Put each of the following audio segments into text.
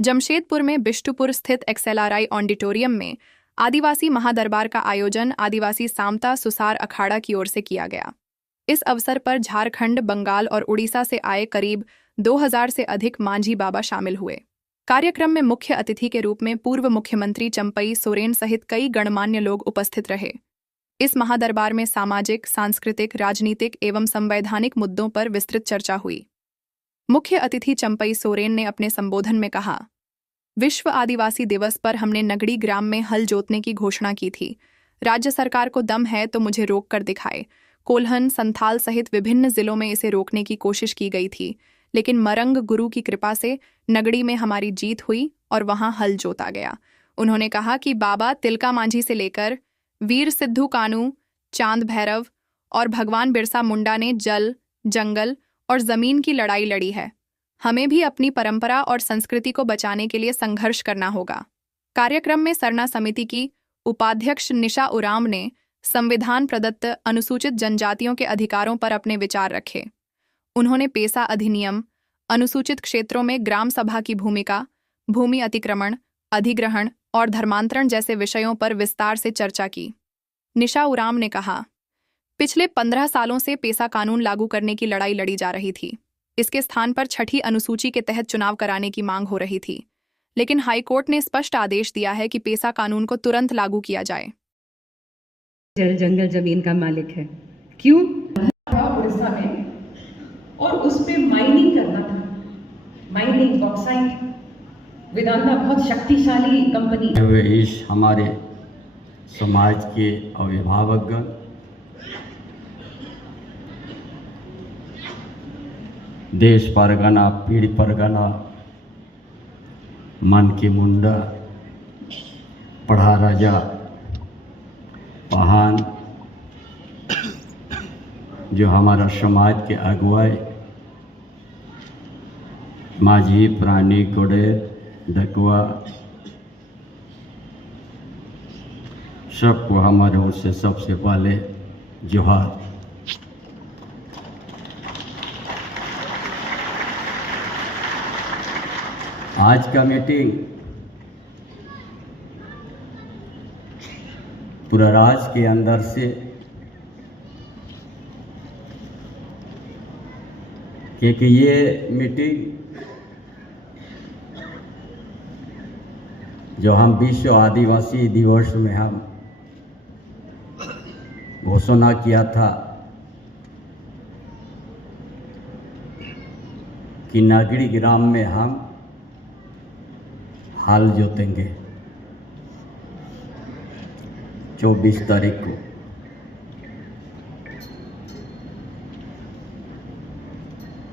जमशेदपुर में बिष्टुपुर स्थित XLRI auditorium में आदिवासी महादरबार का आयोजन आदिवासी सामता सुसार अखाड़ा की ओर से किया गया। इस अवसर पर झारखंड, बंगाल और उड़ीसा से आए करीब 2000 से अधिक मांझी बाबा शामिल हुए। कार्यक्रम में मुख्य अतिथि के रूप में पूर्व मुख्यमंत्री चंपई सोरेन सहित कई गणमान्य लोग उपस्थित रहे। इस महादरबार में सामाजिक, सांस्कृतिक, राजनीतिक एवं संवैधानिक मुद्दों पर विस्तृत चर्चा हुई। मुख्य अतिथि चंपई सोरेन ने अपने संबोधन में कहा, विश्व आदिवासी दिवस पर हमने नगड़ी ग्राम में हल जोतने की घोषणा की थी। राज्य सरकार को दम है तो मुझे रोक कर दिखाए। कोल्हन, संथाल सहित विभिन्न जिलों में इसे रोकने की कोशिश की गई थी, लेकिन मरंग गुरु की कृपा से नगड़ी में हमारी जीत हुई और वहां हल जोता गया। उन्होंने कहा कि बाबा तिलका मांझी से लेकर वीर सिद्धू कानू, चांद भैरव और भगवान बिरसा मुंडा ने जल, जंगल और जमीन की लड़ाई लड़ी है। हमें भी अपनी परंपरा और संस्कृति को बचाने के लिए संघर्ष करना होगा। कार्यक्रम में सरना समिति की उपाध्यक्ष निशा उराम ने संविधान प्रदत्त अनुसूचित जनजातियों के अधिकारों पर अपने विचार रखे। उन्होंने पेसा अधिनियम, अनुसूचित क्षेत्रों में ग्राम सभा की भूमिका, भूमि अतिक्रमण, अधिग्रहण और धर्मांतरण जैसे विषयों पर विस्तार से चर्चा की। निशा उराम ने कहा, पिछले 15 सालों से पेसा कानून लागू करने की लड़ाई लड़ी जा रही थी। इसके स्थान पर छठी अनुसूची के तहत चुनाव कराने की मांग हो रही थी, लेकिन हाईकोर्ट ने स्पष्ट आदेश दिया है कि पेसा कानून को तुरंत लागू किया जाए। जल, जंगल, जमीन का मालिक है। क्यों? उड़ीसा में, और उस पे माइनिंग करना था, माइनिंग, बॉक्साइट। वेदांता बहुत शक्तिशाली कंपनी है। इस हमारे समाज के अभिभावकगण, देश परगना, पीढ़ी परगना, मन की मुंडा, पढ़ा राजा, पहान, जो हमारा समाज के अगुवाई, माझी, प्राणी, कोड़े, डकवा, सबको हमारे ओर से सबसे पहले जोहार। आज का मीटिंग पूरा राज्य के अंदर से क्योंकि ये मीटिंग जो हम विश्व आदिवासी दिवस में हम घोषणा किया था कि नगरी ग्राम में हम हाल जोतेंगे 24 तारीख को।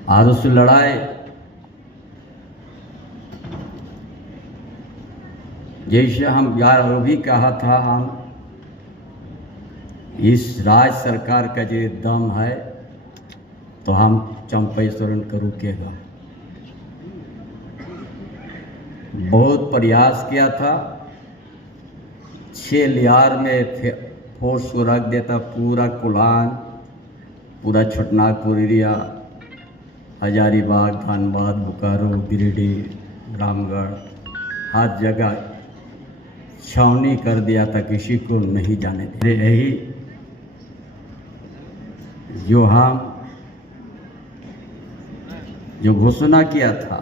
आज उस लड़ाई जैसे हम यार वो भी कहा था, हम इस राज्य सरकार का जो दम है तो हम चंपई सोरेन को रुकेगा। बहुत प्रयास किया था, 6 लियार में फोर्स को रख देता, पूरा कुलान, पूरा छोटनागपुर एरिया, हजारीबाग, धनबाद, बोकारो, गिरिडीह, रामगढ़, हर जगह छावनी कर दिया था, किसी को नहीं जाने दे। यही जो हम जो घोषणा किया था,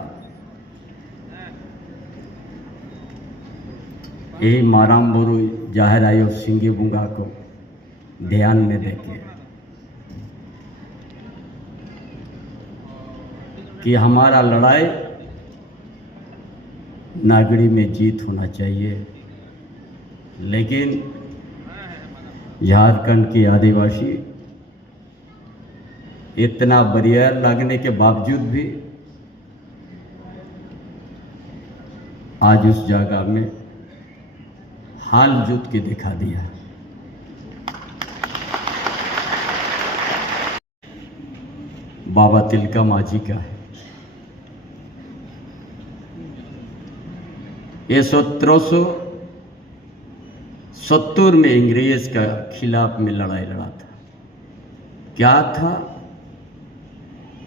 यही माराम बोरू जाहिर आयो सिंगी बुंगा को ध्यान में देके कि हमारा लड़ाई नागरी में जीत होना चाहिए। लेकिन झारखंड की आदिवासी इतना बैरियर लगने के बावजूद भी आज उस जगह में हाल जोत के दिखा दिया। बाबा तिलका मांझी का है। ये 1770 में अंग्रेज का खिलाफ में लड़ाई लड़ा था। क्या था?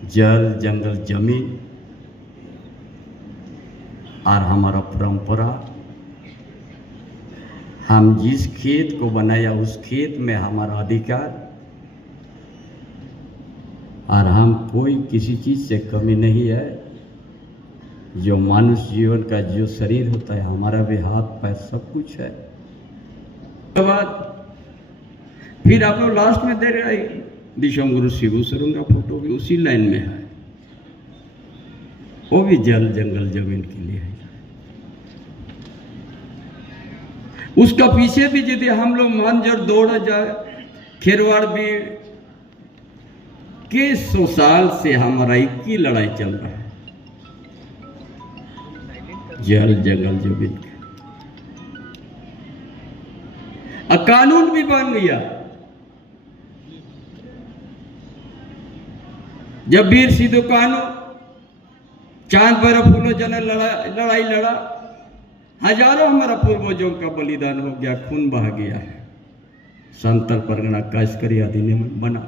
जल, जंगल, जमीन, और हमारा परंपरा, हम जिस खेत को बनाया उस खेत में हमारा अधिकार, और हम कोई किसी चीज़ से कमी नहीं है। जो मानुष जीवन का जो शरीर होता है, हमारा भी हाथ पैर सब कुछ है। उसके बाद फिर आप लोग लास्ट में दे रहे दिशम गुरु शिबू सरों का फोटो भी उसी लाइन में है, वो भी जल जंगल जमीन के लिए है। उसका पीछे भी यदि हम लोग मानजर दौड़ा जाए, खेरवाड़ भी के 100 साल से हमारा एक ही लड़ाई चल रहा है, जल जंगल जमीन का। कानून भी बन गया। जब वीर सिद्धू कानू चांद पर फूलों जने लड़ाई लड़ा, हजारों हमारा पूर्वजों का बलिदान हो गया, खून बहा गया है। संतल परगना काश्करी अधिनियम बना।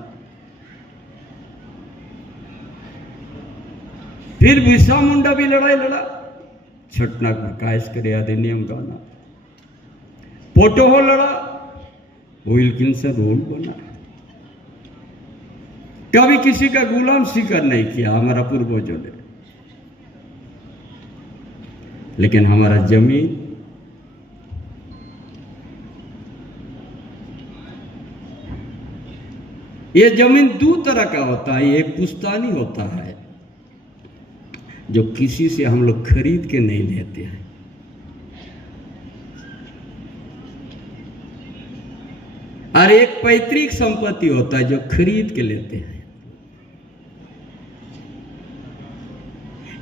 फिर बिरसा मुंडा भी लड़ाई लड़ा, छटना काश्करी अधिनियम गाना। पोटो हो लड़ा, विल्किंसन रूल बना। कभी किसी का गुलाम शिकार नहीं किया हमारा पूर्वजों ने, लेकिन हमारा जमीन ये जमीन दो तरह का होता है। एक पुश्तैनी होता है जो किसी से हम लोग खरीद के नहीं लेते हैं, और एक पैतृक संपत्ति होता है जो खरीद के लेते हैं।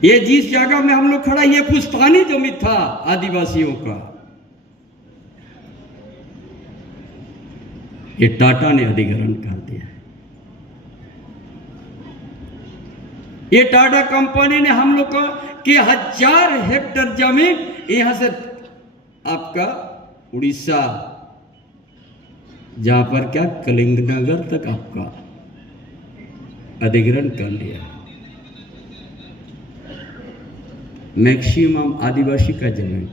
ये जिस जगह में हम लोग खड़ा, ये पुश्तैनी जमीन था आदिवासियों का। ये टाटा ने अधिग्रहण कर दिया। ये टाटा कंपनी ने हम लोग को कि 1000 हेक्टेयर जमीन यहां से आपका उड़ीसा, जहां पर क्या कलिंगनगर तक आपका अधिग्रहण कर लिया। मैक्सिमम आदिवासी का जमीन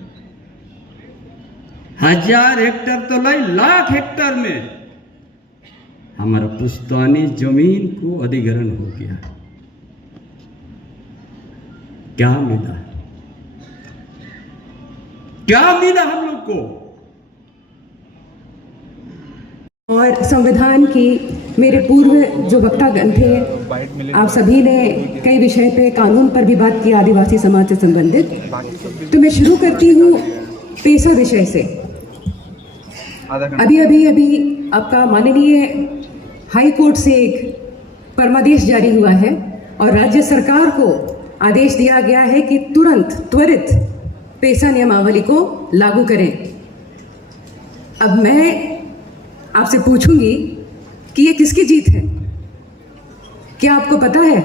1000 हेक्टेयर तो लाई, लाख हेक्टेयर में हमारा पुश्तैनी जमीन को अधिग्रहण हो गया। क्या मिला? क्या मिला हम लोग को? और संविधान की मेरे पूर्व जो वक्तागण थे, आप सभी ने कई विषय पे, कानून पर भी बात की आदिवासी समाज से संबंधित। तो मैं शुरू करती हूँ पेशा विषय से। अभी आपका माननीय हाई कोर्ट से एक परमादेश जारी हुआ है और राज्य सरकार को आदेश दिया गया है कि त्वरित पेशा नियमावली को लागू करें। अब मैं आपसे पूछूंगी कि ये किसकी जीत है? क्या आपको पता है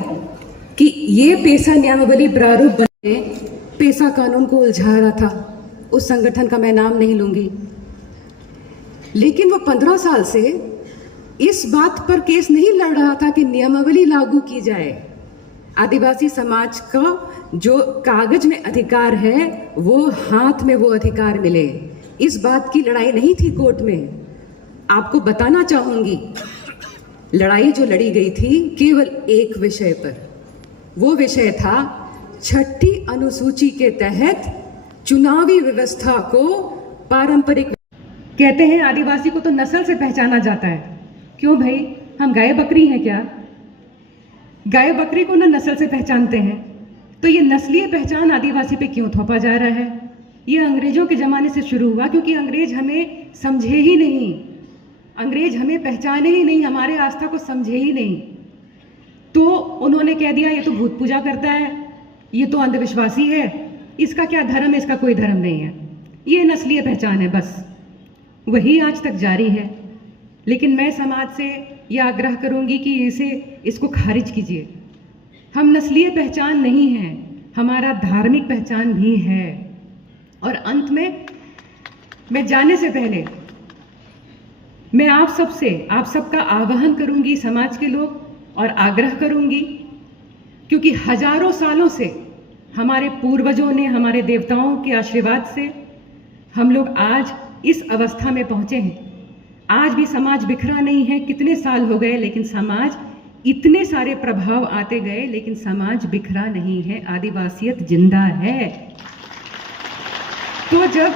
कि ये पेशा नियमावली प्रारूप बनने पेशा कानून को उलझा रहा था? उस संगठन का मैं नाम नहीं लूंगी, लेकिन वो 15 साल से इस बात पर केस नहीं लड़ रहा था कि नियमावली लागू की जाए। आदिवासी समाज का जो कागज में अधिकार है, वो हाथ में वो अधिकार मिले, इस बात की लड़ाई नहीं थी कोर्ट में। आपको बताना चाहूंगी, लड़ाई जो लड़ी गई थी केवल एक विषय पर। वो विषय था 6ठी अनुसूची के तहत चुनावी व्यवस्था को पारंपरिक। कहते हैं आदिवासी को तो नस्ल से पहचाना जाता है। क्यों भाई, हम गाय बकरी हैं क्या? गाय बकरी को ना नस्ल से पहचानते हैं, तो ये नस्लीय पहचान आदिवासी पे क्यों थोपा जा रहा है? ये अंग्रेजों के ज़माने से शुरू हुआ, क्योंकि अंग्रेज हमें समझे ही नहीं, अंग्रेज हमें पहचाने ही नहीं, हमारे आस्था को समझे ही नहीं। तो उन्होंने कह दिया ये तो भूत पूजा करता है, ये तो अंधविश्वासी है, इसका क्या धर्म है, इसका कोई धर्म नहीं है, ये नस्लीय पहचान है, बस वही आज तक जारी है। लेकिन मैं समाज से यह आग्रह करूंगी कि इसको खारिज कीजिए। हम नस्लीय पहचान नहीं है, हमारा धार्मिक पहचान भी है। और अंत में मैं जाने से पहले मैं आप सबका आह्वान करूंगी, समाज के लोग, और आग्रह करूंगी, क्योंकि हजारों सालों से हमारे पूर्वजों ने, हमारे देवताओं के आशीर्वाद से हम लोग आज इस अवस्था में पहुंचे हैं। आज भी समाज बिखरा नहीं है, कितने साल हो गए, लेकिन समाज, इतने सारे प्रभाव आते गए, लेकिन समाज बिखरा नहीं है, आदिवासियत जिंदा है। तो जब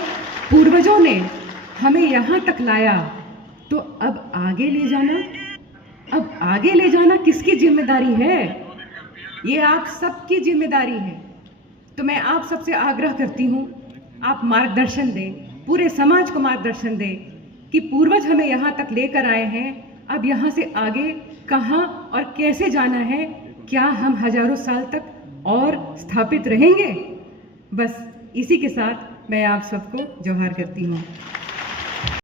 पूर्वजों ने हमें यहाँ तक लाया, तो अब आगे ले जाना किसकी जिम्मेदारी है? ये आप सबकी जिम्मेदारी है। तो मैं आप सबसे आग्रह करती हूँ, आप मार्गदर्शन दें, पूरे समाज को मार्गदर्शन दें कि पूर्वज हमें यहाँ तक लेकर आए हैं, अब यहाँ से आगे कहाँ और कैसे जाना है? क्या हम हजारों साल तक और स्थापित रहेंगे? बस इसी के साथ मैं आप सबको जोहार करती हूँ।